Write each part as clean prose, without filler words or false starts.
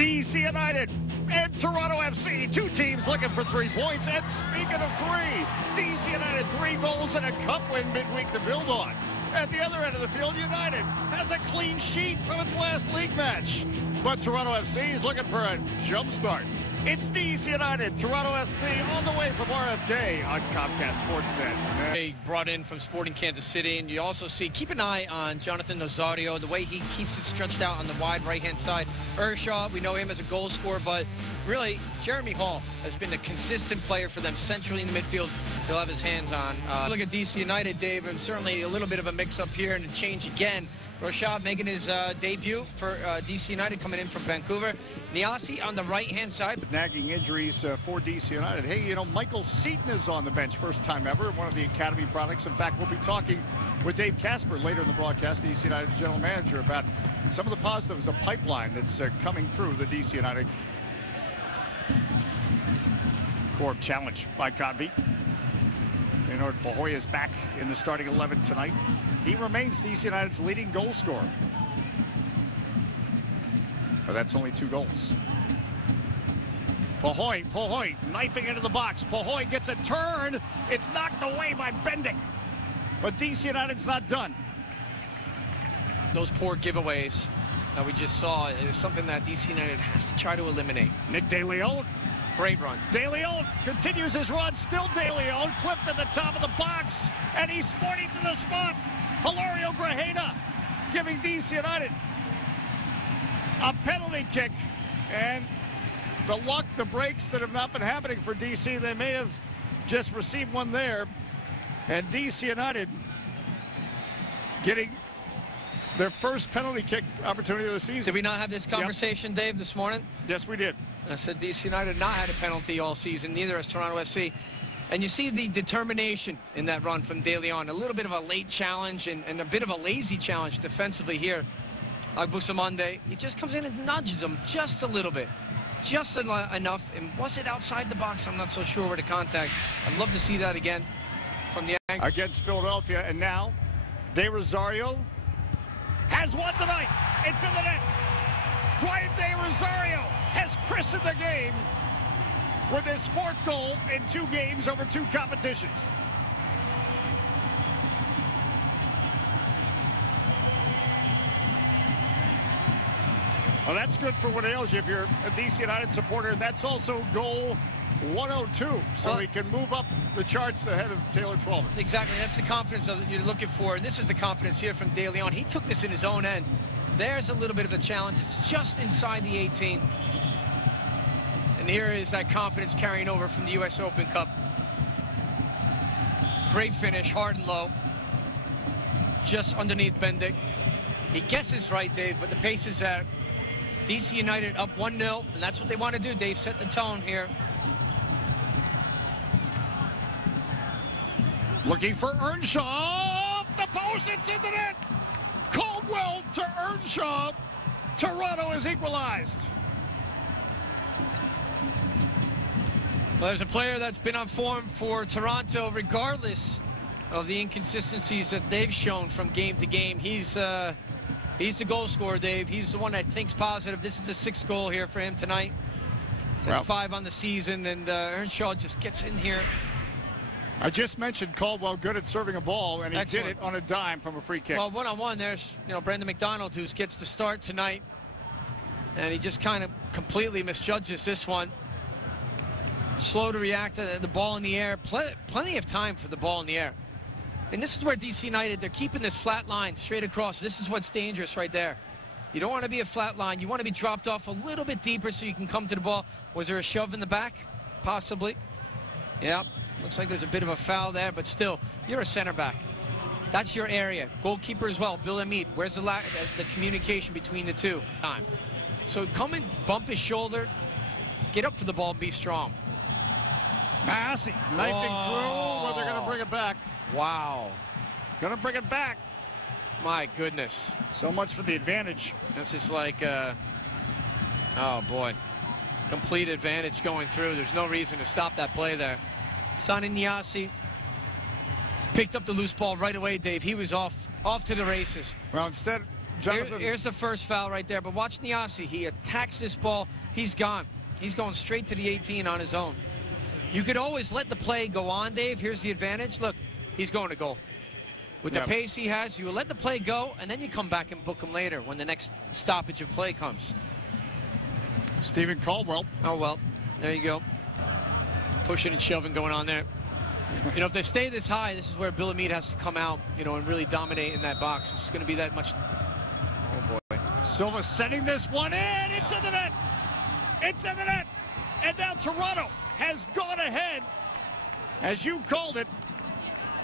DC United and Toronto FC, two teams looking for 3 points. And speaking of 3, DC United 3 goals and a cup win midweek to build on. At the other end of the field, United has a clean sheet from its last league match. But Toronto FC is looking for a jump start. It's DC United, Toronto FC, all the way from RFK on Comcast Sportsnet. They brought in from Sporting Kansas City, and you also see, keep an eye on Jonathan Nazario, the way he keeps it stretched out on the wide right-hand side. Ershaw, we know him as a goal scorer, but really, Jeremy Hall has been a consistent player for them centrally in the midfield. He'll have his hands on. Look at DC United, Dave, and certainly a little bit of a mix-up here and a change again. Rashad making his debut for DC United, coming in from Vancouver. Niasse on the right-hand side. Nagging injuries for DC United. Hey, you know, Michael Seaton is on the bench, first time ever, one of the Academy products. In fact, we'll be talking with Dave Casper later in the broadcast, DC United's general manager, about some of the positives, a pipeline that's coming through the DC United. Corp challenge by Convey. Leonard Pahoy is back in the starting 11 tonight. He remains DC United's leading goal scorer. But that's only 2 goals. Pahoy knifing into the box. Pahoy gets a turn. It's knocked away by Bendik. But DC United's not done. Those poor giveaways that we just saw is something that DC United has to try to eliminate. Nick DeLeon. Great run. DeLeon continues his run. Still DeLeon clipped at the top of the box. And he's sporting to the spot. Hilario Grajeda giving DC United a penalty kick. And the luck, the breaks that have not been happening for DC, they may have just received one there. And DC United getting their first penalty kick opportunity of the season. Did we not have this conversation, Dave, this morning? Yes, we did. I said DC United not had a penalty all season, neither has Toronto FC. And you see the determination in that run from DeLeon. A little bit of a late challenge and a bit of a lazy challenge defensively here. Agbusamande, he just comes in and nudges him just a little bit. Just enough. And was it outside the box? I'm not so sure where to contact. I'd love to see that again from the angle. Against Philadelphia. And now, De Rosario has one tonight. It's in the net. Dwight De Rosario has christened the game with his 4th goal in 2 games over 2 competitions. Well, that's good for what ails you if you're a DC United supporter. That's also goal 102, so he can move up the charts ahead of Taylor Twellman. Exactly, that's the confidence that you're looking for, and this is the confidence here from DeLeon. He took this in his own end. There's a little bit of a challenge. It's just inside the 18. And here is that confidence carrying over from the U.S. Open Cup. Great finish, hard and low. Just underneath Bendik. He guesses right, Dave, but the pace is there. DC United up 1-0, and that's what they want to do, Dave. Set the tone here. Looking for Earnshaw. The post, it's in the net. Caldwell to Earnshaw. Toronto is equalized. Well, there's a player that's been on form for Toronto regardless of the inconsistencies that they've shown from game to game. He's the goal scorer, Dave. He's the one that thinks positive. This is the 6th goal here for him tonight. 5 on the season, and Earnshaw just gets in here. I just mentioned Caldwell good at serving a ball, and he did it on a dime from a free kick. Well, one-on-one, there's Brandon McDonald, who gets the start tonight, and he just kind of completely misjudges this one. Slow to react to the ball in the air. Plenty of time for the ball in the air. And this is where DC United, they're keeping this flat line straight across. This is what's dangerous right there. You don't want to be a flat line. You want to be dropped off a little bit deeper so you can come to the ball. Was there a shove in the back? Possibly. Yep. Looks like there's a bit of a foul there, but still, you're a center back. That's your area. Goalkeeper as well, Bill Hamid. Where's the communication between the two? So come and bump his shoulder, get up for the ball, and be strong. Massey knifing through, but they're going to bring it back. Wow. Going to bring it back. My goodness. So much for the advantage. This is like, oh boy. Complete advantage going through. There's no reason to stop that play there. Sonny Niasse picked up the loose ball right away, Dave. He was off to the races. Well, instead, Jonathan. Here's the first foul right there. But watch Nyasi. He attacks this ball. He's gone. He's going straight to the 18 on his own. You could always let the play go on, Dave. Here's the advantage. Look, he's going to goal. With the pace he has, you let the play go, and then you come back and book him later when the next stoppage of play comes. Stephen Caldwell. Oh, well, there you go. Pushing and shoving going on there. You know, if they stay this high, this is where Bill Hamid has to come out, you know, and really dominate in that box. It's going to be that much. Oh, boy. Silva setting this one in. It's in the net. It's in the net. And now Toronto has gone ahead, as you called it.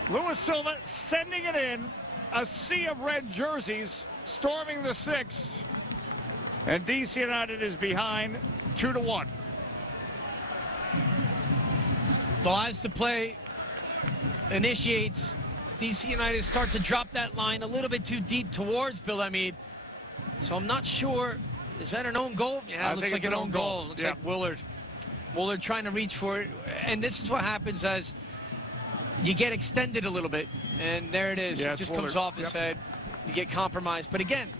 Luis Silva sending it in. A sea of red jerseys storming the 6. And DC United is behind 2-1. Well, as the play initiates, DC United starts to drop that line a little bit too deep towards Bill Hamid. So I'm not sure. Is that an own goal? Yeah, it looks like an own goal. Looks like Willard. Willard trying to reach for it. And this is what happens as you get extended a little bit. And there it is. It just comes off his head. You get compromised. But again,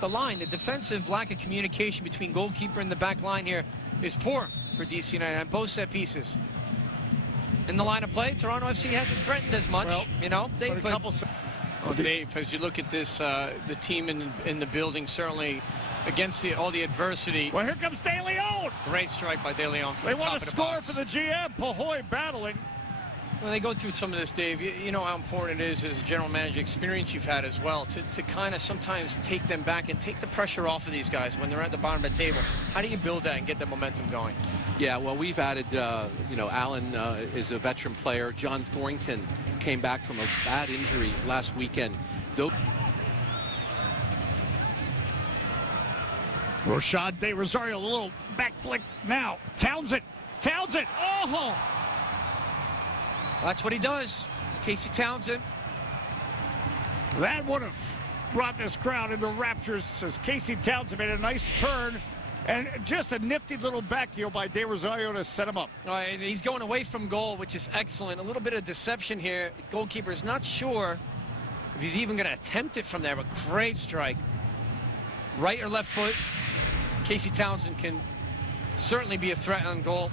the line, the defensive lack of communication between goalkeeper and the back line here is poor for DC United on both set pieces. In the line of play, Toronto FC hasn't threatened as much. Well, you know, they put a couple. Dave, as you look at this, the team in the building, certainly against all the adversity. Well, here comes De Leon. Great strike by De Leon. They want to score for the GM. Pahoy battling. When they go through some of this, Dave, you know how important it is as a general manager experience you've had as well to kind of sometimes take them back and take the pressure off of these guys when they're at the bottom of the table. How do you build that and get the momentum going? Yeah, well, we've added, you know, Allen is a veteran player. John Thornton came back from a bad injury last weekend. Rashad De Rosario, a little back flick now. Townsend. Oh! That's what he does. Casey Townsend. That would have brought this crowd into raptures as Casey Townsend made a nice turn. And just a nifty little back heel by De Rosario to set him up. And he's going away from goal, which is excellent. A little bit of deception here. The goalkeeper is not sure if he's even going to attempt it from there, but great strike. Right or left foot. Casey Townsend can certainly be a threat on goal.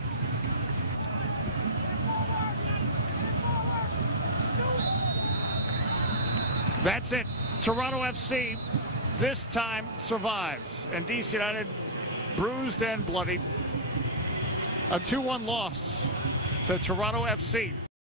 That's it. Toronto FC this time survives. And DC United bruised and bloodied. A 2-1 loss to Toronto FC.